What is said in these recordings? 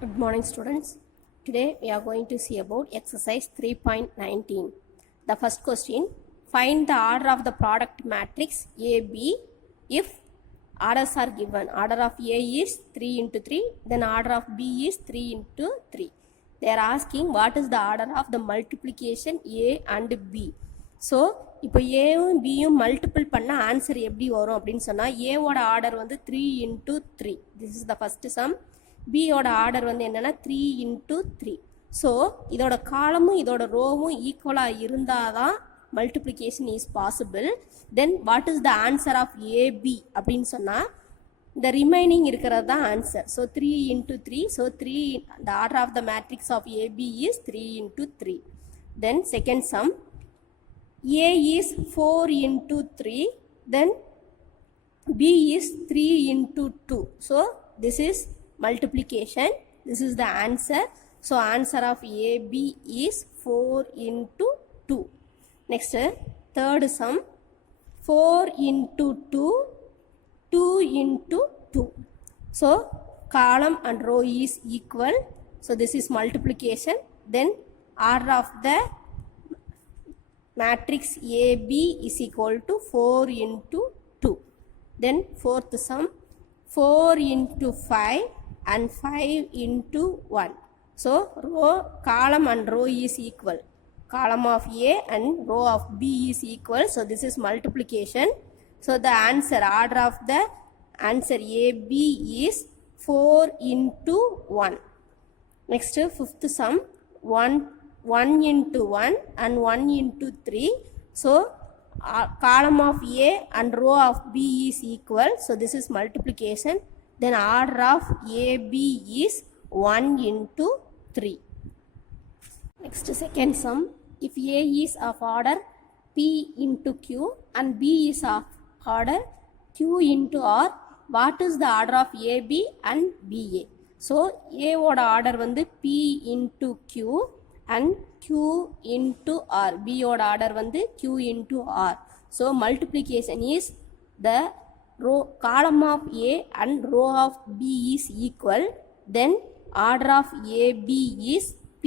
Good morning, students. Today we are going to see about exercise 3.19. The first question, find the order of the product matrix AB if orders are given. Order of A is 3 into 3, then order of B is 3 into 3. They are asking what is the order of the multiplication A and B. So இப்போ ஏவும் பியும் multiple பண்ணால் answer எப்படி வரும் அப்படின்னு சொன்னால் ஏவோட order வந்து 3 into 3. This is the first some. பியோட ஆர்டர் வந்து என்னென்னா 3 into 3. ஸோ இதோட காலமும் இதோட ரோவும் ஈக்குவலாக இருந்தால் தான் multiplication is possible. Then what is the answer of AB அப்படின்னு சொன்னால் இந்த ரிமைனிங் இருக்கிறது தான் answer. So 3 into 3. So 3 the order of the matrix of AB is 3 into 3. Then second sum, A is 4 into 3, then B is 3 into 2. So this is multiplication. This is the answer. So answer of AB is 4 into 2. Next, third sum, 4 into 2, 2 into 2. So column and row is equal. So this is multiplication. Then order of the matrix AB is equal to 4 into 2. Then fourth sum, 4 into 5 and 5 into 1. So row, column and row is equal. Column of A and row of B is equal. So this is multiplication. So the answer, order of the answer AB is 4 into 1. Next, fifth sum, 1 into 1 and 1 into 3. So column of A and row of B is equal. So this is multiplication. Then order of AB is 1 into 3. Next, second sum, if A is of order P into Q and B is of order Q into R, what is the order of AB and BA? So A ஓட order வந்து P into Q and Q into R. B ஓட order வந்து Q into R. So multiplication is the row, column of A and row of B is equal. Then order of AB is P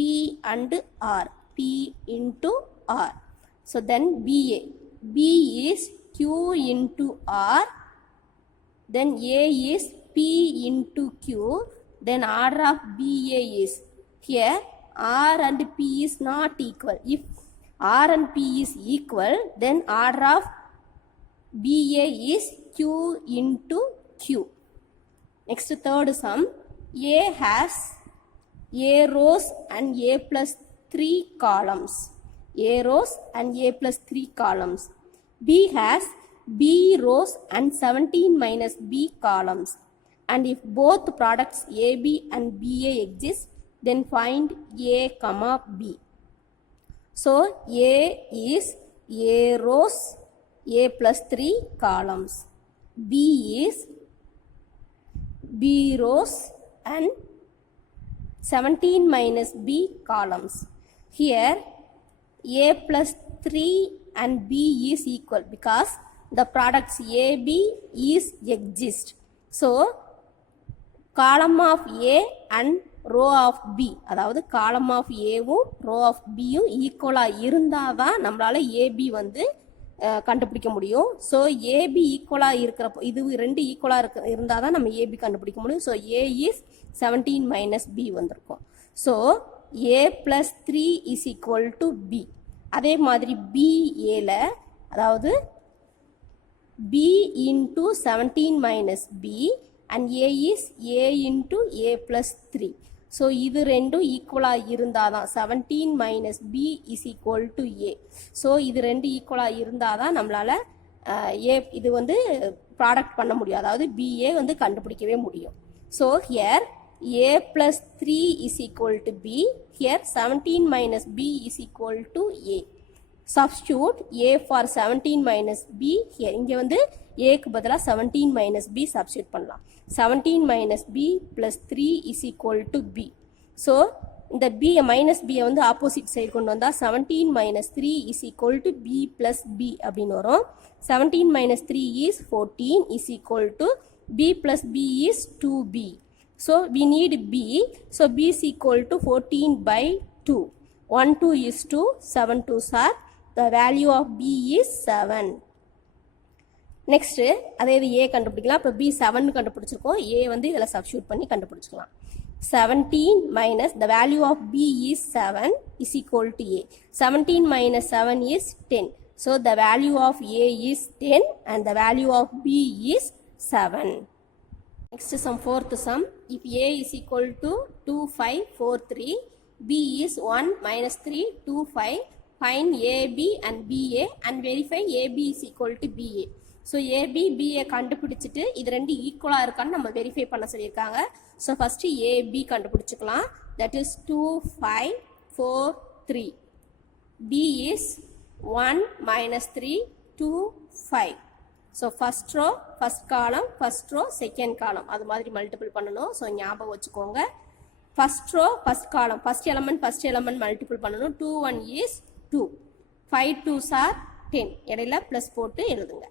and R. P into R. So then BA. B is Q into R. Then A is P into Q. Then order of BA is here. R and P is not equal. If R and P is equal, then order of BA is Q into Q. Next, third sum, A has A rows and A plus 3 columns. A rows and A plus 3 columns. B has B rows and 17 minus B columns. And if both products AB and BA exist, then find A comma B. So A is A rows, A plus 3 columns. B is B rows and 17 minus B columns. Here A plus 3 and B is equal because the products AB is exist. So column of A and row of B, அதாவது column of Aவும் row of Bயும் ஈக்குவலாக இருந்தால் தான் நம்மளால் AB வந்து கண்டுபிடிக்க முடியும். So AB ஈக்குவலாக இருக்கிறப்போ இது ரெண்டு ஈக்குவலாக இருந்தால் தான் நம்ம ஏபி கண்டுபிடிக்க முடியும். So A is 17 minus B வந்திருக்கும். So A plus 3 is equal to B. அதே மாதிரி BAல அதாவது B into 17 minus B and A is A into A plus 3. So இது ரெண்டும் ஈக்குவலாக இருந்தால் தான் 17 minus B is equal to A. So இது ரெண்டு ஈக்குவலாக இருந்தால் தான் நம்மளால் இது வந்து ப்ராடக்ட் பண்ண முடியும், அதாவது BA வந்து கண்டுபிடிக்கவே முடியும். So here A plus 3 is equal to B. Here 17 minus B is equal to A. Substitute A for 17 minus B here. இங்கே வந்து Aக்கு பதிலாக 17 minus B substitute பண்ணலாம். 17 minus B plus 3 is equal to B. So இந்த B minus B வந்து opposite side கொண்டு வந்தால் 17 minus 3 is equal to B plus B அப்படின்னு வரும். 17 minus 3 is 14 is equal to B plus B is 2B. So we need b. So b is equal to 14 by 2. 1 2 is 2, 7 2s are, the value of b is 7. Next அதே இது a கண்டுபிடிக்கலாம். இப்போ b 7 கண்டுபிடிச்சிருக்கோம். a வந்து இதில் substitute பண்ணி கண்டுபிடிச்சிக்கலாம். 17 minus the value of b is 7 is equal to a. 17 minus 7 is 10. So the value of a is 10 and the value of b is 7. Next sum, fourth sum. If a is equal to 2 5 4 3, b is 1 minus 3 2 5, find ab and ba and verify ab is equal to ba. So AB BA கண்டுபிடிச்சிட்டு இது ரெண்டு ஈக்குவலாக இருக்கான்னு நம்ம verify பண்ண சொல்லியிருக்காங்க. So first AB கண்டுபிடிச்சிக்கலாம். That is 2 5 4 3. B is 1 minus 3 2 5. So first row first column, first row second column, அது மாதிரி மல்டிபிள் பண்ணணும். ஸோ ஞாபகம் வச்சுக்கோங்க. First row first column, first element multiple பண்ணணும். 2 1 is 2, 5 2s are 10, இடையில ப்ளஸ் போட்டு எழுதுங்க.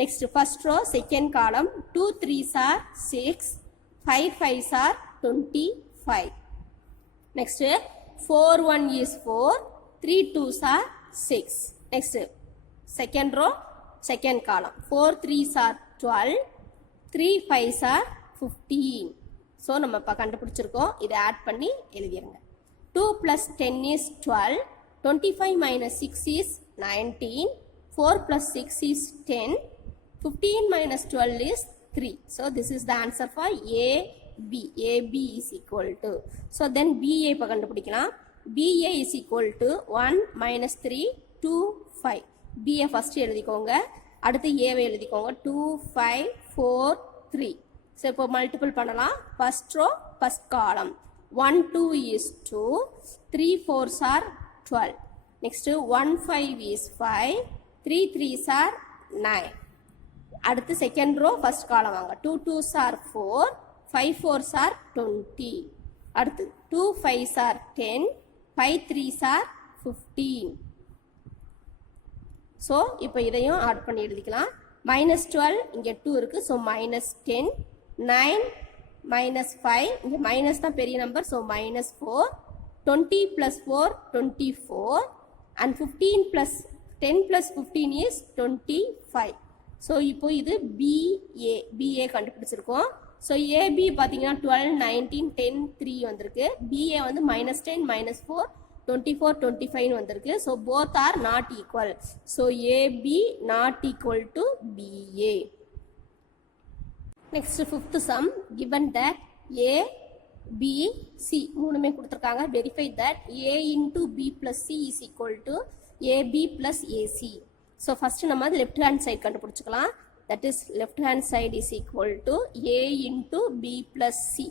Next, first row, second column, 2 3s are 6, 5 5s are 25. Next, 4 1 is 4, 3 2s are 6. Next, second row, second column, 4 3s are 12, 3 5s are 15. So, நம்ம இப்போ கண்டுபிடிச்சிருக்கோம். இதை add பண்ணி எழுதிருங்க. 2 plus 10 is 12, 25 minus 6 is 19, 4 plus 6 is 10, 15 minus 12 is 3. So this is the answer for AB. AB is equal to. So then BA இப்போ கண்டுபிடிக்கலாம். BA is equal to 1 minus 3 2 5. BA first எழுதிக்கோங்க. அடுத்து A வை எழுதிக்கோங்க. 2 5 4 3. So இப்போ multiple பண்ணலாம். First row first column. 1 2 is 2. 3 4s are 12. Next 1 5 is 5. 3 3s are 9. அடுத்து second row first column வாங்க. 2 2s are 4, 5 4s are 20. அடுத்து 2 5s are 10, 5 3s are 15. So இப்போ இதையும் ஆட் பண்ணி எழுதிக்கலாம். -12 இங்கே 2 இருக்குது. ஸோ -10, 9 -5 இங்கே மைனஸ் தான் பெரிய number. So -4, 20 + 4 24 and 15 plus 10 plus 15 is 25. So இப்போ இது BA கண்டுபிடிச்சிருக்கோம். ஸோ AB பார்த்தீங்கன்னா 12 19 10 3 வந்திருக்கு. BA வந்து -10 -4 24 25 வந்திருக்கு. So both are not equal. So AB not equal to BA. Next fifth some. given that A B C மூணுமே கொடுத்துருக்காங்க. Verify that A into B plus C is equal to AB plus AC. So first நம்ம left hand side கண்டுபிடிச்சுக்கலாம். That is left hand side is equal to A into B plus C.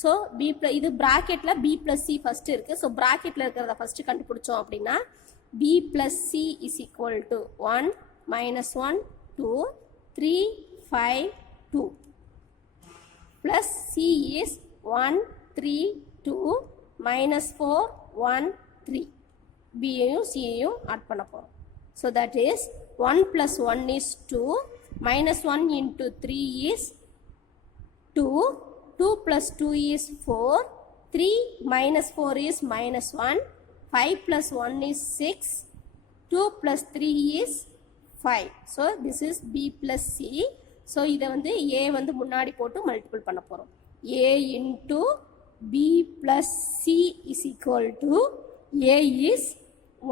So இது bracketல B plus C first இருக்கு. So bracketல இருக்கிறத first கண்டுபிடிச்சோம் அப்படின்னா B plus C is equal to 1 minus 1 2 3 5 2 plus C is 1 3 2 minus 4 1 3. B யும் C யும் add பண்ண போறோம். So that is 1 plus 1 is 2, minus 1 into 3 is 2, 2 plus 2 is 4, 3 minus 4 is -1, 5 plus 1 is 6, 2 plus 3 is 5. So this is B plus C. So இதை வந்து A வந்து முன்னாடி போட்டு multiple பண்ண போகிறோம். A into B plus C is equal to A is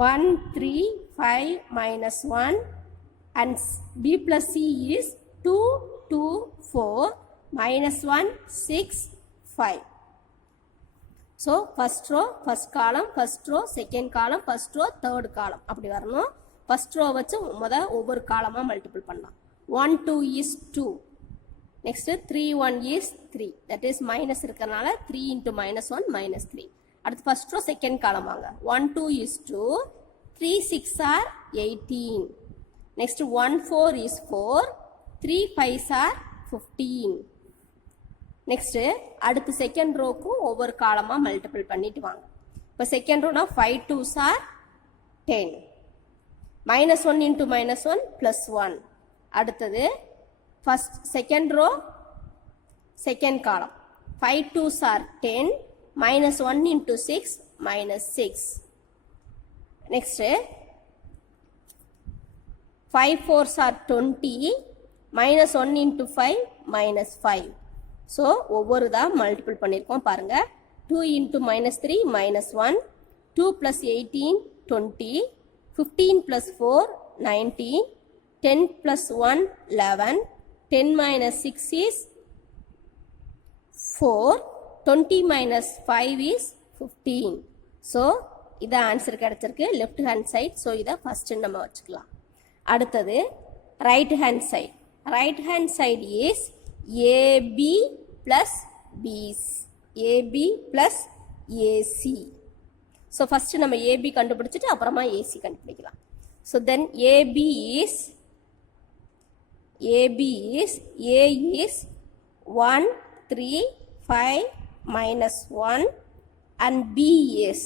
1 3 5 minus 1 and B plus C is 2 2 4 minus 1 6 5. So first row first column, first row second column, first row third column அப்படி வரணும். first row வச்சு ஒவ்வொரு காலமாக multiple பண்ணலாம். 1 2 is 2. next 3 1 is 3. that is minus இருக்கிறனால 3 into -1 -3. அடுத்து first row second column வாங்க. 1 2 is 2, 3 6 are 18. next 1 4 is 4, 3 5s are 15. next அடுத்து second rowக்கும் ஒவ்வொரு காலமா மல்டிபிள் பண்ணிட்டு வாங்க. இப்போ second row 5 2s are 10. -1 into -1 plus 1. அடுத்தது first second row second column 5 2s are 10, minus 1 into 6, minus 6. Next, 5 4s are 20, minus 1 into 5, minus 5. So, ஒவ்வொரு தான் multiple பண்ணிருக்கோம் பாருங்க. 2 into minus 3, minus 1, 2 plus 18, 20, 15 plus 4, 19, 10 plus 1, 11, 10 minus 6 is 4, 20 minus 5 is 15. So, இத answer கிடைச்சிருக்கு left hand side. So, இத first நம்ம வச்சுக்கலாம். அடுத்தது right hand side. Right hand side is AB plus AB plus AC. So, first நம்ம AB கண்டுபிடிச்சிட்டு அப்புறமா AC கண்டுபிடிக்கலாம். So, then AB is A is 1, 3, 5, minus 1 and B is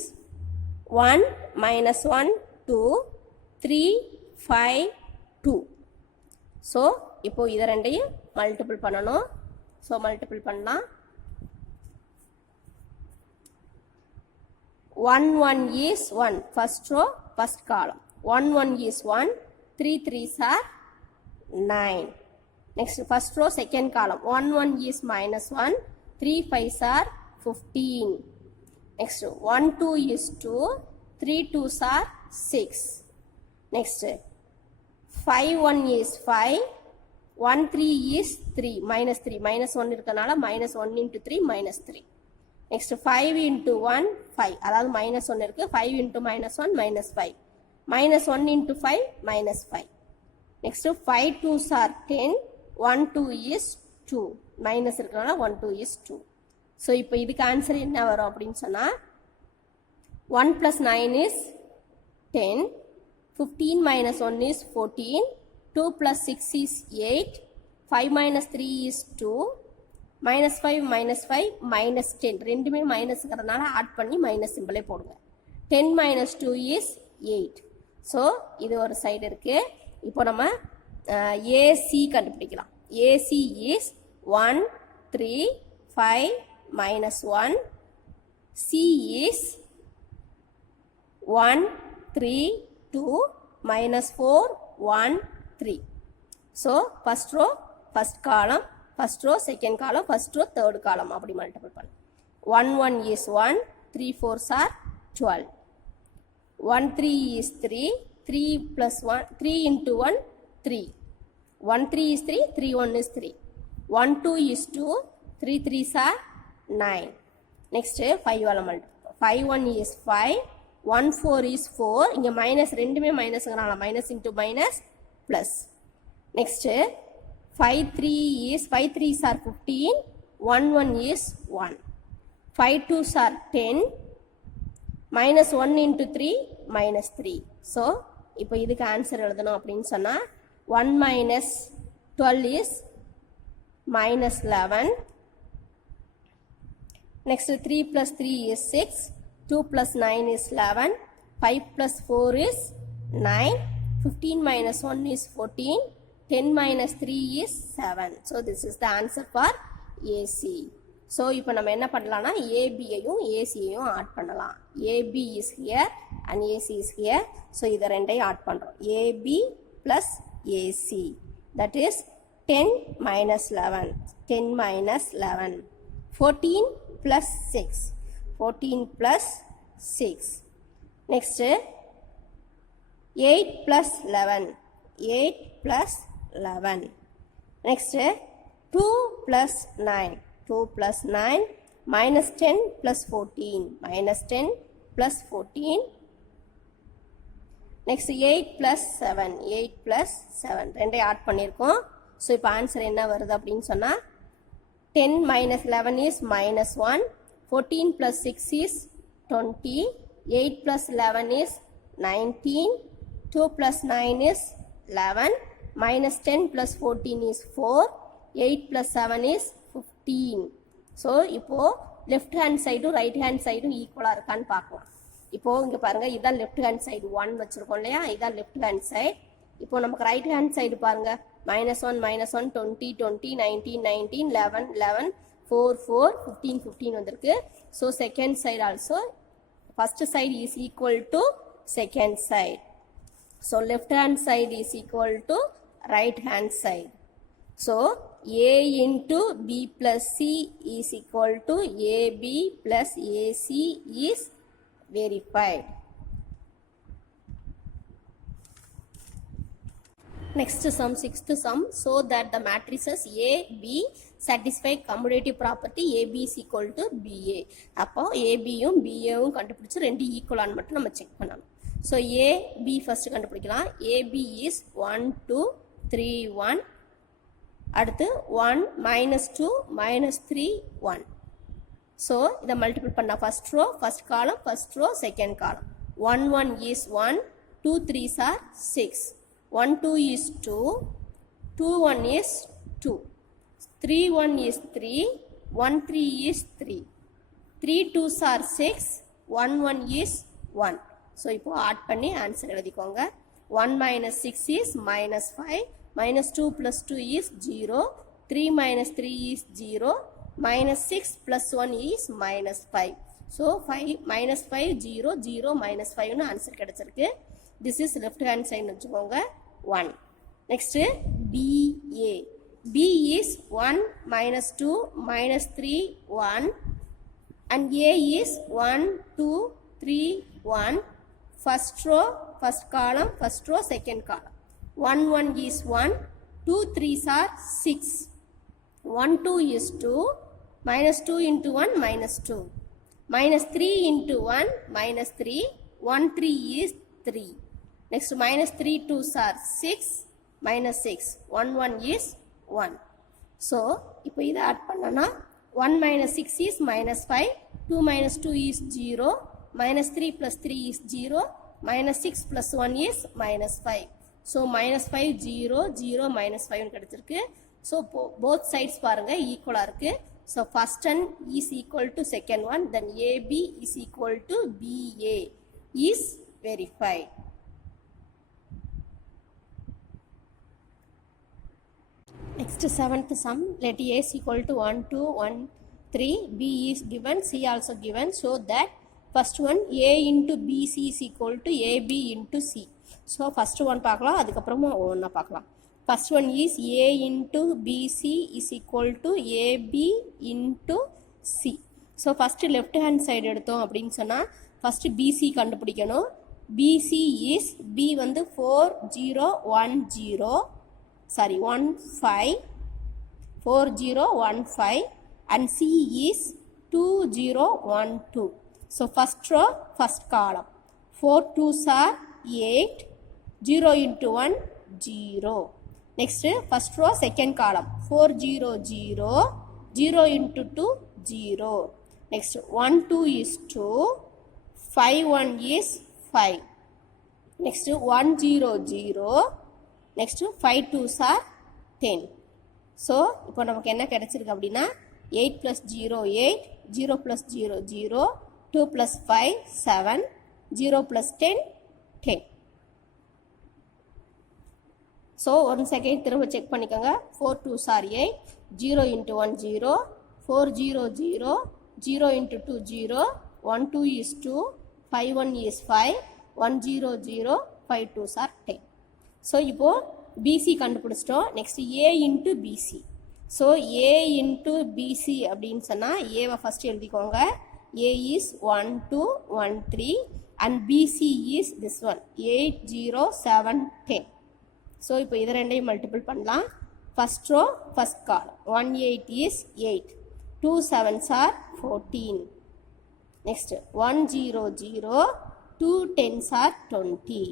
1, minus 1, 2, 3, 5, 2. So, இப்போ இத ரெண்டையும் multiple பண்ணணும். So, multiple பண்ணலாம். 1 1 is 1, first row, first column. 1 1 is 1, 3 3s are 9. Next, first row, second column. 1 1 is minus 1, 3 5s are 15. Next, 1 2 is 2, 3 2s are 6. Next, 5 1 is 5, 1 3 is 3, minus 3, minus 1 இருக்கனால minus 1 into 3, minus 3. Next, 5 into 1, 5, அதாவது minus 1 இருக்கு, 5 into minus 1, minus 5. Minus 1 into 5, minus 5. Next, 5 2s are 10, 1 2 is 2, minus இருக்கனால 1 2 is 2. So, இப்போ இதுக்கு answer என்ன வரும் அப்படின்னு சொன்னா 1 plus 9 is 10, 15 minus 1 is 14, 2 plus 6 is 8, 5 minus 3 is 2, minus 5 minus 5 minus 10. ரெண்டுமே மைனஸ்ங்கிறதுனால ஆட் பண்ணி மைனஸ் சிம்பிளே போடுங்க. 10 minus 2 is 8. ஸோ இது ஒரு சைடு இருக்கு. இப்போ நம்ம AC கண்டுபிடிக்கலாம். AC is 1, 3, 5, minus 1. C is 1, 3, 2, minus 4, 1, 3. So, first row, first column, first row, second column, first row, third column. அப்படி multiple பண்ணு. 1 1 is 1, 3 4s are 12. 1 3 is 3, 3 plus 1, 3 into 1, 3. 1 3 is 3, 3 1 is 3. 1 2 is 2, 3 3s are 9. Next, 5 வால multiple. 5 1 is 5, 1 4 is 4. இங்க minus ரெண்டுமே மைனஸ்ங்கனால minus into minus plus. Next, 5 3 is 5 3s are 15, 1 1 is 1. 5 2s are 10, minus 1 into 3, minus 3. So, இப்போ இதுக்கு answer எழுதணும் அப்படின்னு சொன்னா 1 minus 12 is minus 11. Next, 3 plus 3 is 6, 2 plus 9 is 11, 5 plus 4 is 9, 15 minus 1 is 14, 10 minus 3 is 7. So, this is the answer for AC. So, இப்போ நம்ம என்ன பண்ணலாம்னா ABயையும் ACயையும் add பண்ணலாம். AB is here and AC is here. So, இத ரெண்டையும் add பண்றோம். AB plus AC. That is 10 minus 11. 10 minus 11. 14 plus 6. 14 plus 6. Next, 8 plus 11. 8 plus 11. Next, 2 plus 9. 2 plus 9 minus 10 plus 14. Minus 10 plus 14. Next, 8 plus 7. 8 plus 7. ரெண்டை add பண்ணியிருக்கோம். So இப்போ answer என்ன வருது அப்படின்னு சொன்னால் 10 minus 11 is minus 1. 14 plus 6 is 20. 8 plus 11 is 19. 2 plus 9 is 11. Minus 10 plus 14 is 4. 8 plus 7 is 15. So, இப்போ left hand side right hand side ஈக்குவலா இருக்கான்னு பார்க்கலாம். இப்போ இங்க பாருங்க இதான் left hand side 1 வச்சிருக்கோம் இல்லையா, இதான் left hand side. இப்போ நமக்கு right hand side பாருங்க -1 -1 20 20 19 19 11 11 4 4 15 15 வந்திருக்கு. So second side also first side is equal to second side. So left hand side is equal to right hand side. So A into B plus C is equal to AB plus AC is verified. Next sum, sixth sum, so that the matrices A, B satisfy commutative property AB is equal to BA. அப்போ ABயும் BAவும் கண்டுபிடிச்சு ரெண்டு ஈக்குவலான்னு மட்டும் நம்ம check பண்ணணும். So A, B first கண்டுபிடிக்கலாம். AB is 1, 2, 3, 1. அடுத்து 1, minus 2, minus 3, 1. So இதை multiple பண்ணா first row, first column, first row, second column. 1, 1 is 1, 2, 3s are 6. 1, 2 is 2, 2, 1 is 2, 3, 1 is 3, 1, 3 is 3, 3 2s are 6, 1, 1 is 1. So, இப்போ add பண்ணி answer எழுதிக்கோங்க. 1 minus 6 is minus 5, minus 2 plus 2 is 0, 3 minus 3 is 0, minus 6 plus 1 is minus 5. So, 5 minus 5, 0, 0, minus 5 னு answer கிடைச்சிருக்கு. This is left hand side வச்சுக்கோங்க. 1. Next BA. B is 1 minus 2 minus 3 1 and A is 1 2 3 1. First row, first column, first row, second column. 1 1 is 1, 2 3s are 6. 1 2 is 2, minus 2 into 1 minus 2. Minus 3 into 1 minus 3, 1 3 is 3. Next minus 3 2s are 6, minus 6, 1 1 is 1. So, இப்போ இதை add பண்ணனா 1 minus 6 is minus 5, 2 minus 2 is 0, minus 3 plus 3 is 0, minus 6 plus 1 is minus 5. So, minus 5, 0, 0, minus 5 கிடைச்சிருக்கு. So, both sides பாருங்க equal இருக்கு. So, first one is equal to second one, then AB is equal to BA is verified. Next seventh sum, let A is equal to 1 2 1 3, B is given, C also given, so that first one A into BC is equal to AB into C. So first one பார்க்கலாம், அதுக்கப்புறமா ஒவ்வொன்றா பார்க்கலாம். First one is A into BC is equal to AB into C. So first left hand side எடுத்தோம் அப்படின்னு சொன்னால் first BC கண்டுபிடிக்கணும். BC is B வந்து 4 0 1 0, sorry 1 5, 4 0 1 5 and C is 2 0 1 2. So first row, first column. 4 2s are 8, 0 into 1 0. Next first row, second column. 4 0 0, 0 into 2 0. Next 1 2 is 2, 5 1 is 5. Next 1 0 0. Next 5 2s are 10. So இப்போ நமக்கு என்ன கிடைச்சிருக்கு அப்படின்னா 8 plus 0 8, 0 plus 0 0, 2 plus 5 7, 0 plus 10 10. So one second திரும்ப check பண்ணிக்கோங்க. 4 2s are 8, 0 into 1 0, 4 0 0, 0 into 2 0, 1 2 is 2, 5 1 is 5, 1 0 0, 5 2s are 10. So இப்போ BC கண்டுபிடிச்சிட்டோம். Next A into BC. So A into BC அப்படின்னு சொன்னால் ஏவை ஃபஸ்ட் எழுதிக்கோங்க. A is 1 2 1 3 and BC is this one 8 0 7 10. So இப்போ இது ரெண்டையும் மல்டிபிள் பண்ணலாம். First row, first column. 1 8 is 8, 2 7s are 14. Next 1 0 0, 2 10s are 20.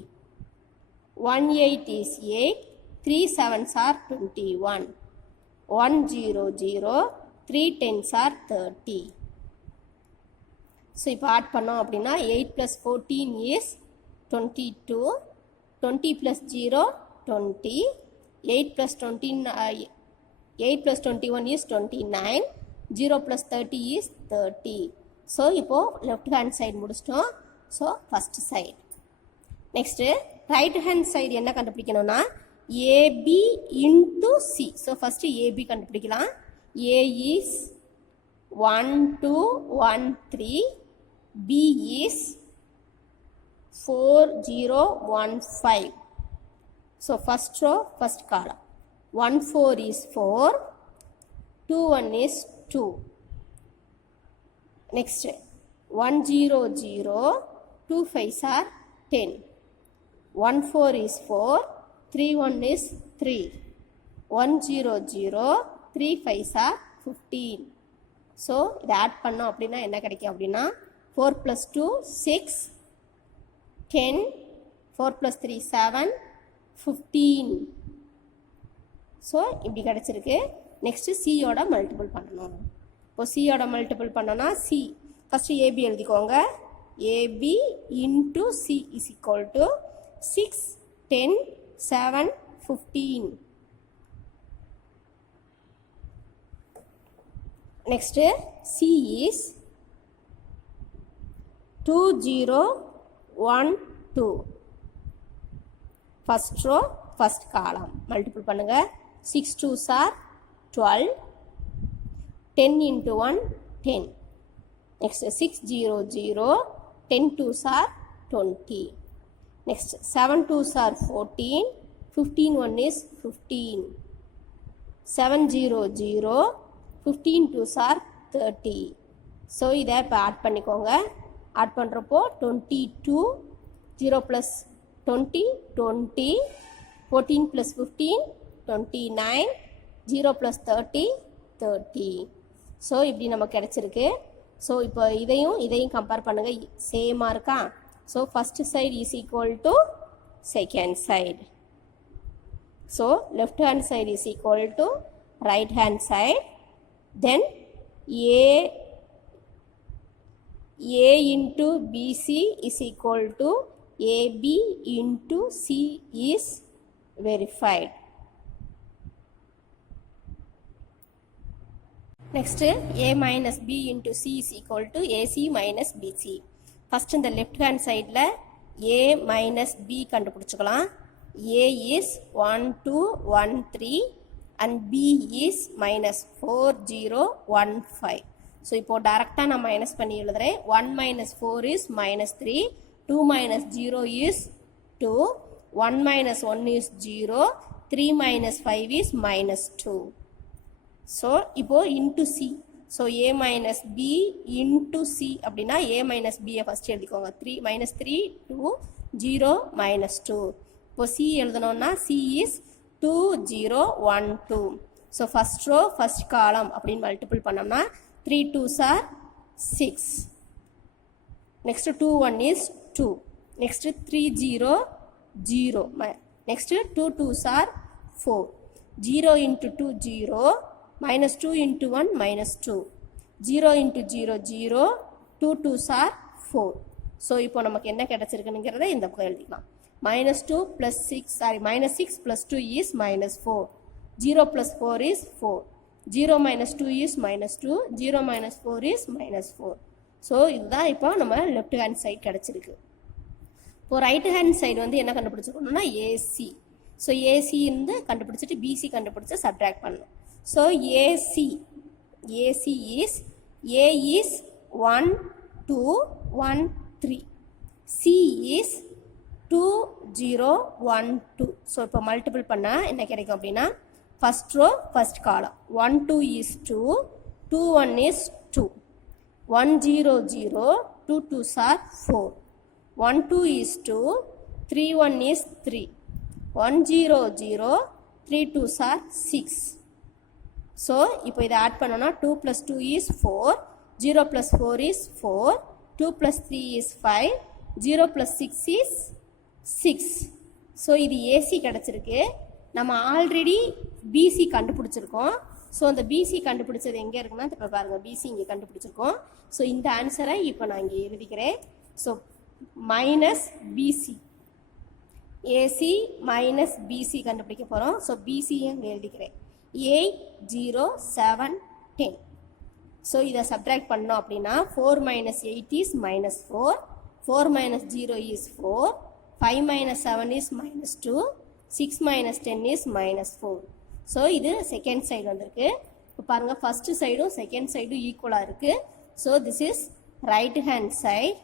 1 8 is 8, 3 7s are 21. 1 0 0, 3 10s are 30. So இப்போ add பண்ணோம் அப்படின்னா 8 plus 14 is 22, 20 plus 0 20, 8 plus 8 plus 21 is 29, 0 plus 30 is 30. So இப்போ left hand side முடிச்சிட்டோம். So first side. Next right hand side என்ன கண்டுபிடிக்கணும்னா AB into C. So first AB கண்டுபிடிக்கலாம். A is 1 2 1 3. B is 4 0 1 5. So first row, first column. 1 4 is 4, 2 1 is 2. Next 1 0 0, 2 5s are 10. 1 4 is 4, 3 1 is 3. 1 0 0, 3 5s are 15. So இதை add பண்ணோம் அப்படின்னா என்ன கிடைக்கும் அப்படின்னா 4 plus 2 6, 10, 4 plus 3 7, 15. So இப்படி கிடச்சிருக்கு. நெக்ஸ்ட்டு சியோட மல்டிபிள் பண்ணணும். இப்போ சியோட மல்டிபிள் பண்ணோன்னா சி ஃபஸ்ட்டு ஏபி எழுதிக்கோங்க. AB into C is equal to 6 10 7 15. Next C is 2 0 1 2. First row first column multiple பண்ணுங்க. 6 2s are 12. 10 into 1 10. Next 6 0 0, 10 2s are 20. Next 7 2s are 14, 15 1 is 15. 7 0 0, 15 2s are 30. So இதை இப்போ add பண்ணிக்கோங்க. Add பண்ணுறப்போ 22, 0 plus 20 20, 14 plus 15 29, 0 plus 30 30. So இப்படி நமக்கு கிடச்சிருக்கு. So இப்போ இதையும் கம்பேர் பண்ணுங்கள். சேமாக இருக்கா? So first side is equal to second side. So left hand side is equal to right hand side. Then A into BC is equal to AB into C is verified. Next, A minus B into C is equal to AC minus BC. First in the left hand side la A minus B கண்டுபிடிச்சுக்கலாம். A is 1 2 1 3 and B is minus 4 0 1 5. So இப்போது டைரெக்டாக நான் minus பண்ணி எழுதுகிறேன். 1 minus 4 is minus 3, 2 minus 0 is 2, 1 minus 1 is 0, 3 minus 5 is minus 2. So இப்போது into C. So A minus B into C அப்படின்னா A minus B first எழுதிக்கோங்க. 3 minus 3 2 0 minus 2. இப்போ C எழுதணும்னா C is 2 0 1 2. So first row first column அப்படின்னு multiple பண்ணோம்னா 3 2s are 6. Next 2 1 is 2. Next 3 0 0. Next 2 2s are 4. 0 into 2 0. Minus 2 into 1 minus 2. 0 into 0 0. 2 2s are 4. So இப்போ நமக்கு என்ன கிடச்சிருக்குங்கிறத இந்த பக்கம் எழுதிக்கலாம். minus 2 plus 6 sorry minus 6 plus 2 is minus 4. 0 plus 4 is 4. 0 minus 2 is minus 2. 0 minus 4 is minus 4. So இதுதான் இப்போ நம்ம left hand side கிடச்சிருக்கு. இப்போ ரைட் ஹேண்ட் சைடு வந்து என்ன கண்டுபிடிச்சிருக்கணும்னா ஏசி. ஸோ ஏசி இருந்து கண்டுபிடிச்சிட்டு பிசி கண்டுபிடிச்சி சப்ட்ராக்ட் பண்ணணும். So AC is a is 1 2 1 3. C is 2 0 1 2. So இப்போ மல்டிபிள் பண்ணால் என்ன கிடைக்கும் அப்படின்னா ஃபஸ்ட் ரோ ஃபஸ்ட் காலம் 1 2 is 2, 2 1 is 2, 1 0 0, 2 2s are 4, 1 2 is 2, 3 1 is 3, 1 0 0, 3 2s are 6. So இப்போ இதை ஆட் பண்ணோன்னா 2 plus 2 is 4, 0 plus 4 is 4, 2 plus 3 is 5, 0 plus 6 is 6. So இது ஏசி கிடச்சிருக்கு. நம்ம ஆல்ரெடி பிசி கண்டுபிடிச்சிருக்கோம். ஸோ அந்த பிசி கண்டுபிடிச்சது எங்கே இருக்குன்னா இப்போ பாருங்கள், பிசி இங்கே கண்டுபிடிச்சிருக்கோம். ஸோ இந்த ஆன்சரை இப்போ நான் இங்கே எழுதிக்கிறேன். So minus BC, AC minus BC கண்டுபிடிக்க போகிறோம். ஸோ பிசியை இங்கே எழுதிக்கிறேன். 8 0 7 10. ஸோ இதை சப்ட்ராக்ட் பண்ணோம் அப்படின்னா 4 minus 8 is minus 4, 4 minus 0 is 4, 5 minus 7 is minus 2, 6 minus 10 is minus 4. So இது செகண்ட் சைடு வந்திருக்கு. இப்போ பாருங்க ஃபர்ஸ்ட் சைடும் செகண்ட் சைடும் ஈக்குவலாக இருக்குது. So this is right hand side.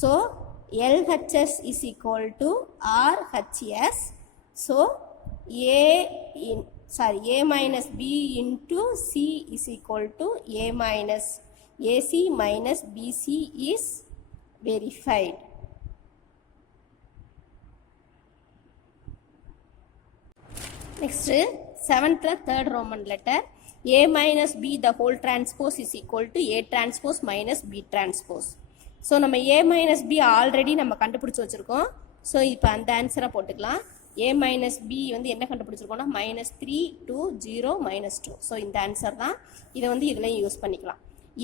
So LHS is equal to RHS. So A minus B into C is equal to A minus AC minus BC is verified. Next, 7th third Roman letter. A minus B the whole transpose is equal to A transpose minus B transpose. So நம்ம A minus B already நம்ம கண்டுபிடிச்சி வச்சுருக்கோம். So இப்போ அந்த ஆன்சரை போட்டுக்கலாம். A minus B வந்து என்ன கண்டுபிடிச்சிருக்கோம்னா -3 2 0 -2. ஸோ இந்த ஆன்சர் தான். இதை வந்து இதுலையும் யூஸ் பண்ணிக்கலாம்.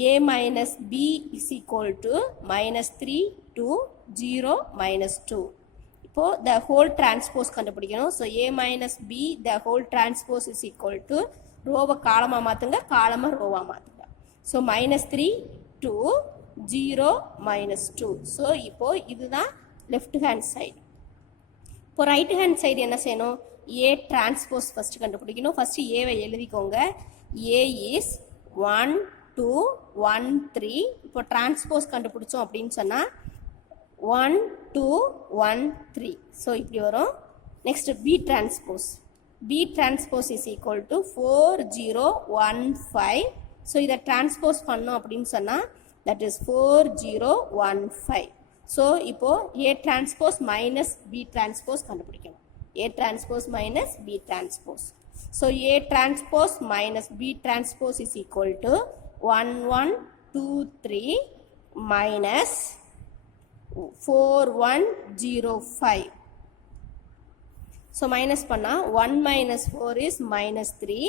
A minus B is equal to -3 2 0 -2. இப்போது the whole transpose கண்டுபிடிக்கணும். So A minus B the whole transpose is equal to ரோவை காலமாக மாற்றுங்க, காலமாக ரோவாக மாற்றுங்க. ஸோ -3 2 0 -2. ஸோ இப்போ இதுதான் லெஃப்ட் ஹேண்ட் சைடு. இப்போ ரைட் ஹேண்ட் சைடு என்ன செய்யணும்? A டிரான்ஸ்போஸ் ஃபர்ஸ்ட் கண்டுபிடிக்கணும். ஃபர்ஸ்ட் ஏவை எழுதிக்கோங்க. A is 1 2 1 3. இப்போ டிரான்ஸ்போஸ் கண்டுபிடிச்சோம் அப்படின்னு சொன்னால் 1 2 1 3. ஸோ இப்படி வரும். Next B transpose. B transpose is equal to 4 0 1 5. So இதை டிரான்ஸ்போஸ் பண்ணோம் அப்படின்னு சொன்னால் that is 4 0 1 5. ஸோ இப்போ A transpose minus B transpose கண்டுபிடிக்கணும். A transpose minus B transpose. So A transpose minus B transpose is equal to 1 1 2 3 minus 4 1 0 5. So minus பண்ணால் 1 minus 4 is -3.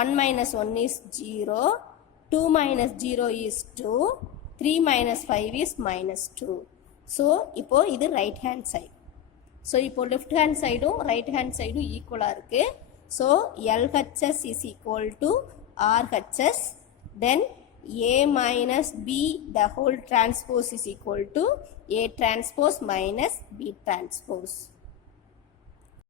1 minus 1 is 0. 2 minus 0 is 2. 3 minus 5 is -2. So இப்போ இது right hand side. So இப்போ left hand சைடும் right hand சைடும் ஈக்குவலாக இருக்குது. So LHS is equal to RHS. Then A minus B the whole transpose is equal to A transpose minus B transpose.